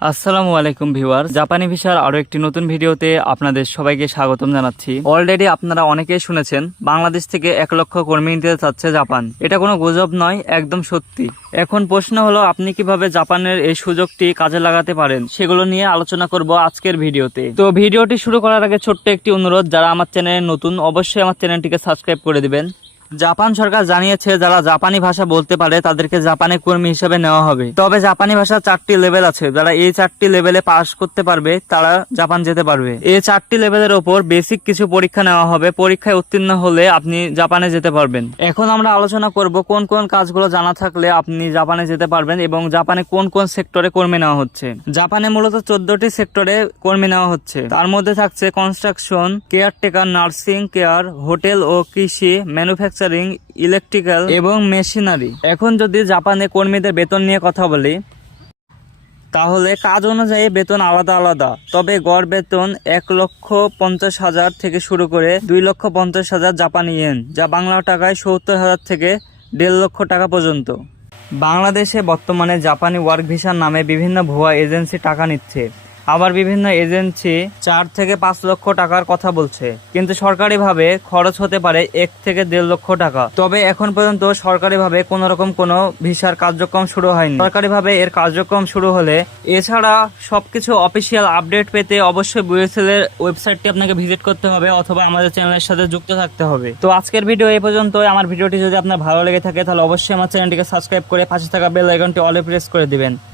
আসসালামু আলাইকুম ভিউয়ার, জাপানি ভিসার আরো একটি নতুন ভিডিওতে আপনাদের সবাইকে স্বাগতম জানাচ্ছি। অলরেডি আপনারা অনেকেই শুনেছেন বাংলাদেশ থেকে 1 লক্ষ কর্মী নিতে চাচ্ছে জাপান। এটা কোনো গুজব নয়, একদম সত্যি। এখন প্রশ্ন হলো আপনি কিভাবে জাপানের এই সুযোগটি কাজে লাগাতে পারেন, সেগুলো নিয়ে আলোচনা করব আজকের ভিডিওতে। তো ভিডিওটি শুরু করার আগে ছোট্ট একটি অনুরোধ, যারা আমার চ্যানেলে নতুন অবশ্যই আমার চ্যানেলটিকে সাবস্ক্রাইব করে দিবেন। জাপান সরকার জানিয়েছে যারা জাপানি ভাষা বলতে পারে তাদেরকে জাপানে কর্মী হিসেবে নেওয়া হবে। তবে জাপানি ভাষার 4টি লেভেল আছে, যারা এই 4টি লেভেলে পাস করতে পারবে তারা জাপান যেতে পারবে। এই 4টি লেভেলের ওপর বেসিক কিছু পরীক্ষা নেওয়া হবে, পরীক্ষায় উত্তীর্ণ হলে আপনি জাপানে যেতে পারবেন। এখন আমরা আলোচনা করব কোন কোন কাজগুলো জানা থাকলে আপনি জাপানে যেতে পারবেন এবং জাপানে কোন কোন সেক্টরে কর্মী নেওয়া হচ্ছে। জাপানে মূলত 14টি সেক্টরে কর্মী নেওয়া হচ্ছে। তার মধ্যে থাকছে construction, caretaker, nursing care, hotel ও কৃষি, ম্যানুফ্যাকচারিং, ইলেকট্রিক্যাল এবং মেশিনারি। এখন যদি জাপানে কর্মীদের বেতন নিয়ে কথা বলি, তাহলে কাজ অনুযায়ী বেতন আলাদা আলাদা। তবে গড় বেতন 1,50,000 থেকে শুরু করে 2,50,000 জাপানি ইয়েন, যা বাংলা টাকায় 70,000 থেকে 1.5 লক্ষ টাকা পর্যন্ত। বাংলাদেশে বর্তমানে জাপানি ওয়ার্ক ভিসার নামে বিভিন্ন ভুয়া এজেন্সি টাকা নিচ্ছে। আবার বিভিন্ন এজেন্সি 4 থেকে 5 লক্ষ টাকার কথা বলছে, কিন্তু সরকারিভাবে খরচ হতে পারে 1 থেকে 1.5 লক্ষ টাকা। তবে এখন পর্যন্ত সরকারিভাবে কোনো রকম কোনো ভিসার কার্যক্রম শুরু হয়নি। সরকারিভাবে এর কার্যক্রম শুরু হলে, এছাড়া সবকিছু অফিসিয়াল আপডেট পেতে অবশ্যই বিএসএল এর ওয়েবসাইটটি আপনাকে ভিজিট করতে হবে অথবা আমাদের চ্যানেলের সাথে যুক্ত থাকতে হবে। তো আজকের ভিডিও এই পর্যন্তই। আমার ভিডিওটি যদি আপনার ভালো লেগে থাকে তাহলে অবশ্যই আমার চ্যানেলটিকে সাবস্ক্রাইব করে পাশে থাকা বেল আইকনটি অলে প্রেস করে দিবেন।